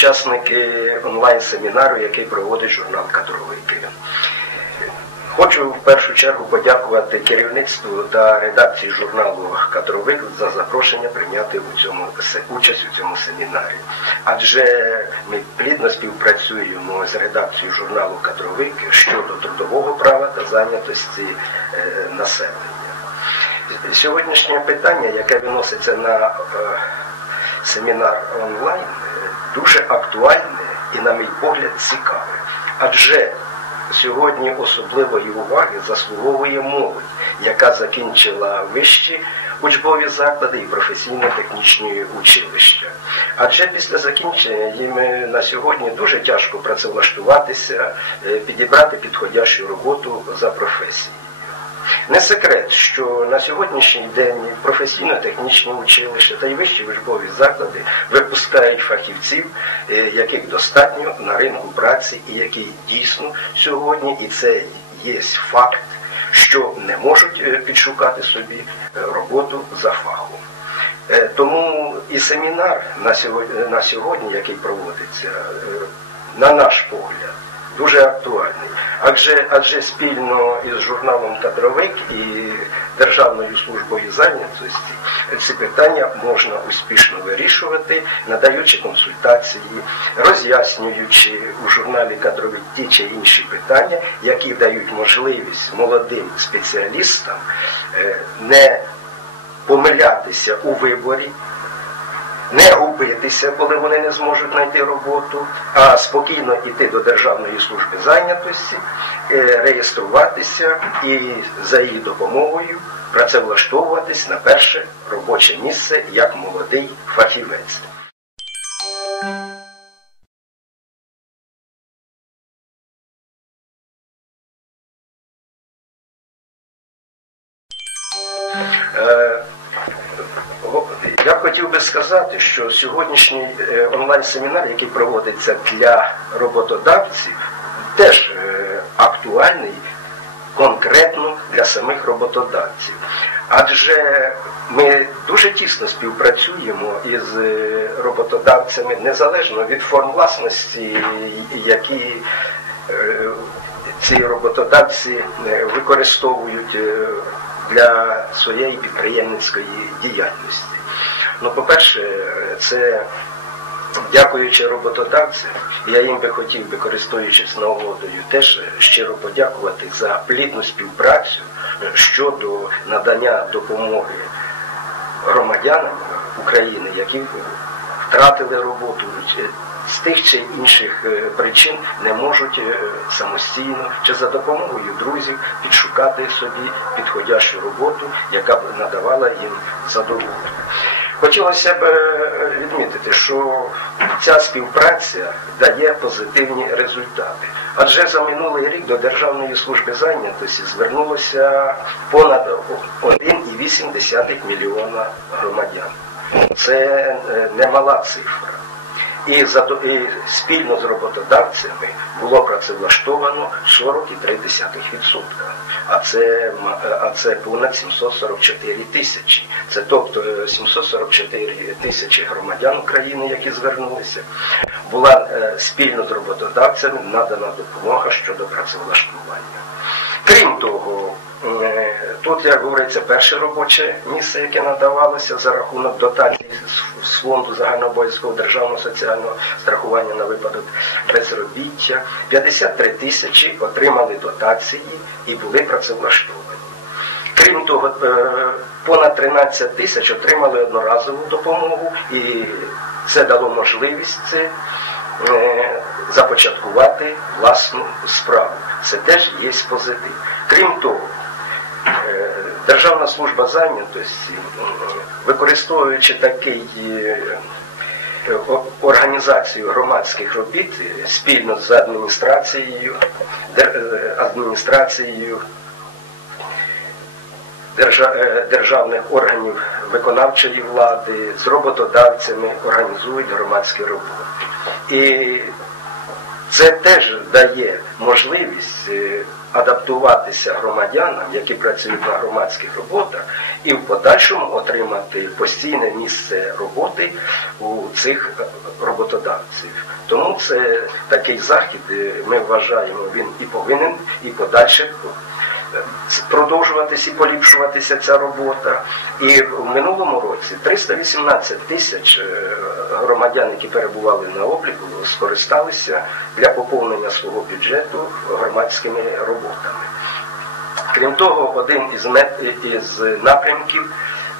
учасники онлайн-семінару, який проводить журнал Кадровий Київ. Хочу в першу чергу подякувати керівництву та редакції журналу Кадровик за запрошення прийняти у цьому участь у цьому семінарі. Адже ми плідно співпрацюємо з редакцією журналу Кадровик щодо трудового права та зайнятості е, населення. Сьогоднішнє питання, яке виноситься на е, семінар онлайн, дуже актуальне і, на мій погляд, цікаве. Адже сьогодні особливої уваги заслуговує молодь, яка закінчила вищі учбові заклади і професійно-технічні училища. Адже після закінчення їм на сьогодні дуже тяжко працевлаштуватися, е, підібрати підходящу роботу за професією. Не секрет, що на сьогоднішній день професійно-технічні училища та й вищі учбові заклади випускають фахівців, е, яких достатньо на ринку праці, і які дійсно сьогодні, і це є факт, що не можуть е, підшукати собі е, роботу за фахом. Тому і семінар на сьогодні який проводиться, на наш погляд, дуже актуальний. Адже адже спільно із журналом Кадровик і Державною службою зайнятості ці питання можна успішно вирішувати, надаючи консультації, роз'яснюючи у журналі Кадровик ті чи інші питання, які дають можливість молодим спеціалістам е, не помилятися у виборі не губитися, коли вони не зможуть знайти роботу, а спокійно йти до Державної служби зайнятості, е, реєструватися і за її допомогою працевлаштовуватись на перше робоче місце як молодий фахівець. Сказати, що сьогоднішній е, онлайн-семінар, який проводиться для роботодавців, теж е, актуальний конкретно для самих роботодавців. Адже ми дуже тісно співпрацюємо із е, роботодавцями незалежно від форм власності, які ці роботодавці використовують для своєї підприємницької діяльності. Ну, по-перше, це дякуючи роботодавцям, я їм би хотів би, користуючись нагодою, теж щиро подякувати за плідну співпрацю щодо надання допомоги громадянам України, які втратили роботу з тих чи інших е, причин не можуть е, самостійно чи за допомогою друзів підшукати собі підходящу роботу, яка б надавала їм задоволення. Хотілося б е, відмітити, що ця співпраця дає позитивні результати. Адже за минулий рік до Державної служби зайнятості звернулося понад 1,8 мільйона громадян. Це немала цифра. І спільно з роботодавцями було працевлаштовано 40,3%. А це а це понад 744 тисячі. Це тобто 744 е, тисячі громадян України, які звернулися. Була е, спільно з роботодавцями надана допомога щодо працевлаштування. Крім того, Е, тут, як говориться, перше робоче місце, яке надавалося за рахунок дотацій з фонду загальнообов'язкового державного соціального страхування на випадок безробіття. 53 тисячі отримали дотації і були працевлаштовані. Крім того, е, понад 13 тисяч отримали одноразову допомогу, і це дало можливість е, започаткувати власну справу. Це теж є позитив. Крім того, Е, Державна служба зайнятості, використовуючи такий е, організацію громадських робіт спільно з адміністрацією, е, адміністрацією державних органів виконавчої влади, з роботодавцями організують громадські роботи. І це теж дає можливість адаптуватися громадянам, які працюють на громадських роботах, і в подальшому отримати постійне місце роботи у цих роботодавців. Тому це такий захід, ми вважаємо, він і повинен, і подальше продовжуватися і поліпшуватися ця робота. І в минулому році 318 тисяч е, громадян, які перебували на обліку, скористалися для поповнення свого бюджету громадськими роботами. Крім того, один із із напрямків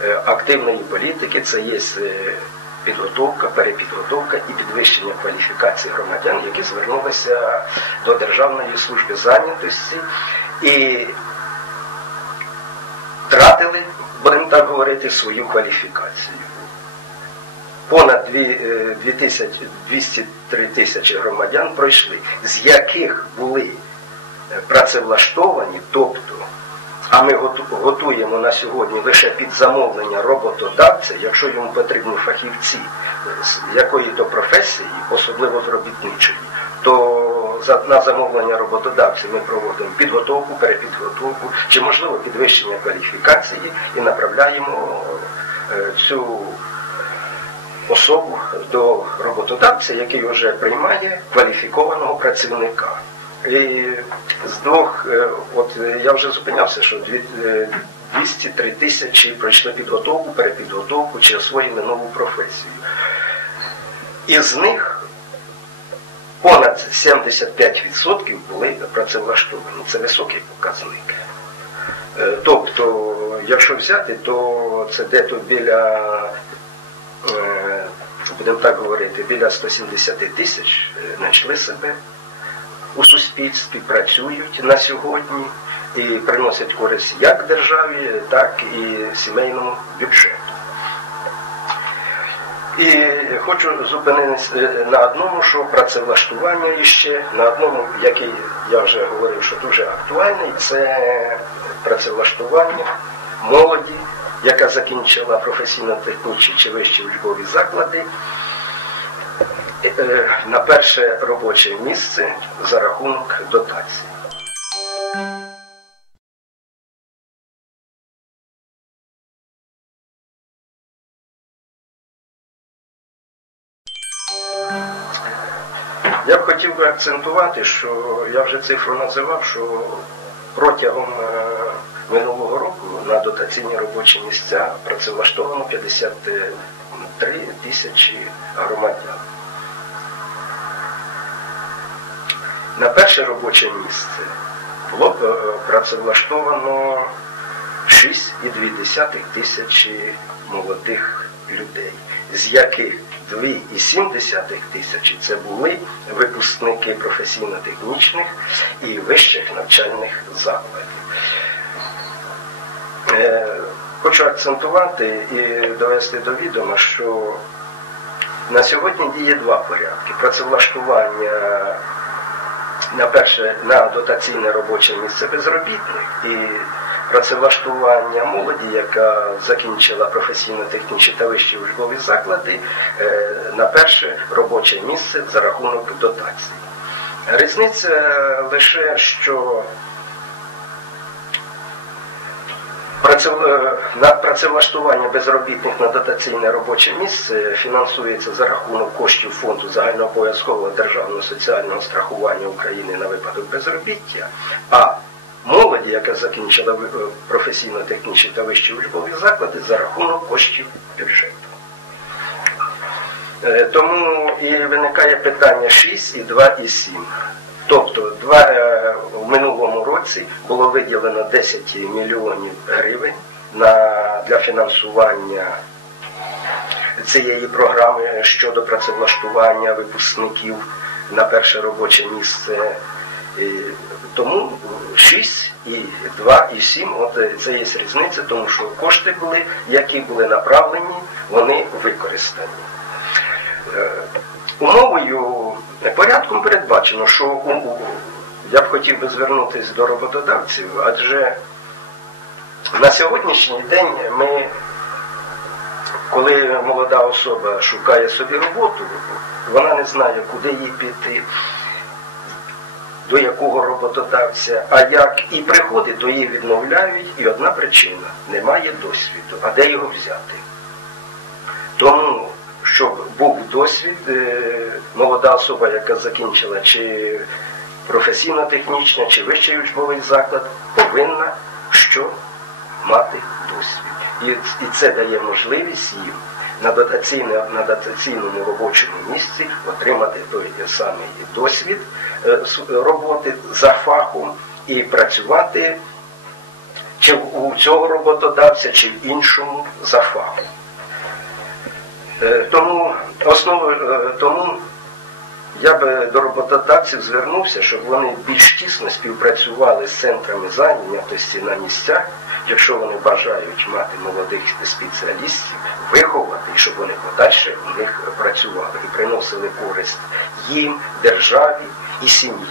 е, активної політики це є е, підготовка, перепідготовка і підвищення кваліфікації громадян, які звернулися до Державної служби зайнятості і втратили, будемо так говорити, свою кваліфікацію. Понад 203 е, тисячі громадян пройшли, з яких були е, працевлаштовані, тобто, а ми готуємо на сьогодні лише під замовлення роботодавця, якщо йому потрібні фахівці з якої-то професії, особливо з робітничої, то на замовлення роботодавців ми проводимо підготовку, перепідготовку чи, можливо, підвищення кваліфікації і направляємо е, цю особу до роботодавця, який вже приймає кваліфікованого працівника. І з двох, е, от я вже зупинявся, що 203 е, тисячі пройшли підготовку, перепідготовку чи освоїли нову професію. Із них понад 75% були працевлаштовані. Це високий показник. Е, тобто, якщо взяти, то це дето біля, е, будемо так говорити, біля 170 тисяч е, знайшли себе у суспільстві, працюють на сьогодні і приносять користь як державі, так і сімейному бюджету. І хочу зупинитися е, на одному, що працевлаштування іще, на одному, який я вже говорив, що дуже актуальний, це працевлаштування молоді, яка закінчила професійно-технічні чи вищі учбові заклади. Е, на перше робоче місце за рахунок дотації. Я б хотів би акцентувати, що я вже цифру називав, що протягом е, минулого року на дотаційні робочі місця працевлаштовано 53 тисячі громадян. На перше робоче місце було е, працевлаштовано 6,2 тисячі молодих людей, з яких 2,7 тисячі це були випускники професійно-технічних і вищих навчальних закладів. Е, хочу акцентувати і довести до відома, що на сьогодні діє два порядки. Працевлаштування на перше на дотаційне робоче місце безробітних і працевлаштування молоді, яка закінчила професійно-технічні та вищі учбові заклади, е, на перше робоче місце за рахунок дотації. Різниця лише, що е, на працевлаштування безробітних на дотаційне робоче місце фінансується за рахунок коштів фонду загальнообов'язкового державного соціального страхування України на випадок безробіття. а молоді, яка закінчила е, професійно-технічні та вищі учбові заклади за рахунок коштів бюджету. Е, тому і виникає питання 6 і 2 і 7. Тобто два, е, в минулому році було виділено 10 мільйонів гривень на, для фінансування цієї програми щодо працевлаштування випускників на перше робоче місце. Тому 6 і 2 і 7, от е, це є різниця, тому що кошти були, які були направлені, вони використані. Е, умовою порядком передбачено, що я б хотів би звернутися до роботодавців, адже на сьогоднішній день ми, коли молода особа шукає собі роботу, вона не знає, куди їй піти до якого роботодавця, а як і приходить, то її відмовляють, і одна причина немає досвіду. А де його взяти? Тому, щоб був досвід, е, молода особа, яка закінчила чи професійно-технічний, чи вищий учбовий заклад, повинна що мати досвід. І, це дає можливість їм на дотаційному робочому місці отримати той самий досвід е, роботи за фахом і працювати чи у цього роботодавця, чи в іншому за фахом. Е, тому основою е, тому я би до роботодавців звернувся, щоб вони більш тісно співпрацювали з центрами зайнятості на місцях, якщо вони бажають мати молодих спеціалістів, виховати, щоб вони подальше у них працювали і приносили користь їм, державі і сім'ї.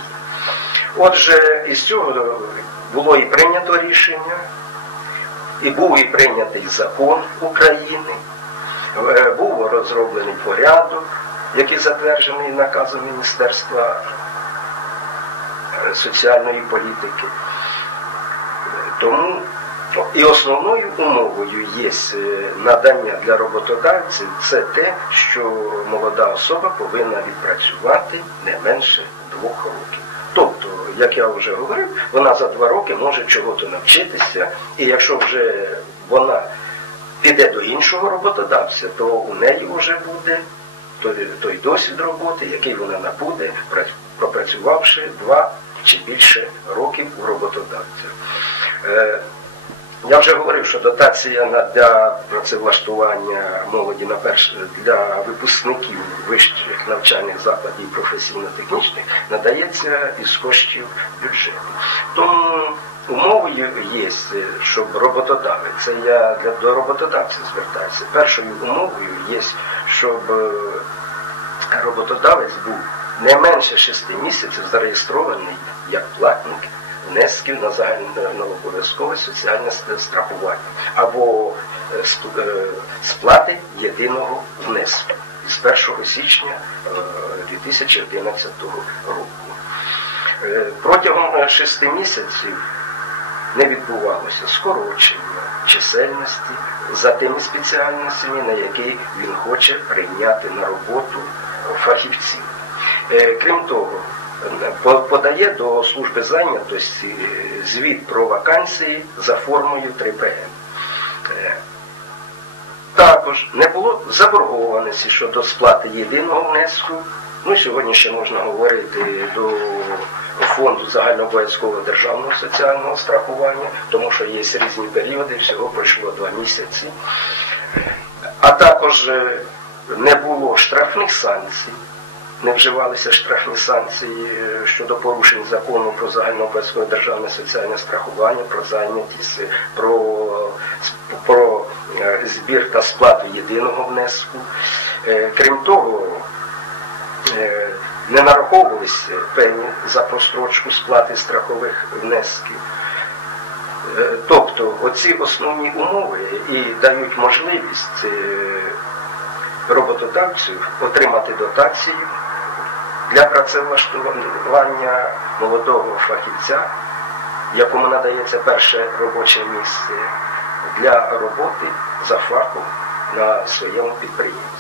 Отже, із цього було і прийнято рішення, і був і прийнятий закон України, був розроблений порядок який затверджений наказом Міністерства е, соціальної політики. Тому і основною умовою є е, надання для роботодавців це те, що молода особа повинна відпрацювати не менше двох років. Тобто, як я вже говорив, вона за два роки може чого-то навчитися, і якщо вже вона піде до іншого роботодавця, то у неї вже буде той, той досвід роботи, який вона набуде, пропрацювавши два чи більше років у роботодавця. Я вже говорив, що дотація для працевлаштування молоді на перш для випускників вищих навчальних закладів професійно-технічних надається із коштів бюджету. Тому умовою є, щоб роботодавець, це я для до роботодавця звертаюся. Першою умовою є, щоб е, роботодавець був не менше шести місяців зареєстрований як платник внесків на загальнообов'язкове соціальне страхування або е, е, сплати єдиного внеску з 1 січня 2011 року. Протягом шести місяців не відбувалося скорочення чисельності за тими спеціальностями, на які він хоче прийняти на роботу фахівців. Е, крім того, подає до служби зайнятості е, звіт про вакансії за формою 3ПМ. Е, також не було заборгованості щодо сплати єдиного внеску. Ну, Сьогодні ще можна говорити до фонду загальнообов'язкового державного соціального страхування, тому що є різні періоди, всього пройшло два місяці. А також е, не було штрафних санкцій, не вживалися штрафні санкції е, щодо порушень закону про загальнообов'язкове державне соціальне страхування, про зайнятість, про, про е, збір та сплату єдиного внеску. Крім того, не нараховувалися пені за прострочку сплати страхових внесків. Е, тобто оці основні умови і дають можливість е, роботодавців отримати дотацію для працевлаштування молодого фахівця, якому надається перше робоче місце для роботи за фахом на своєму підприємстві.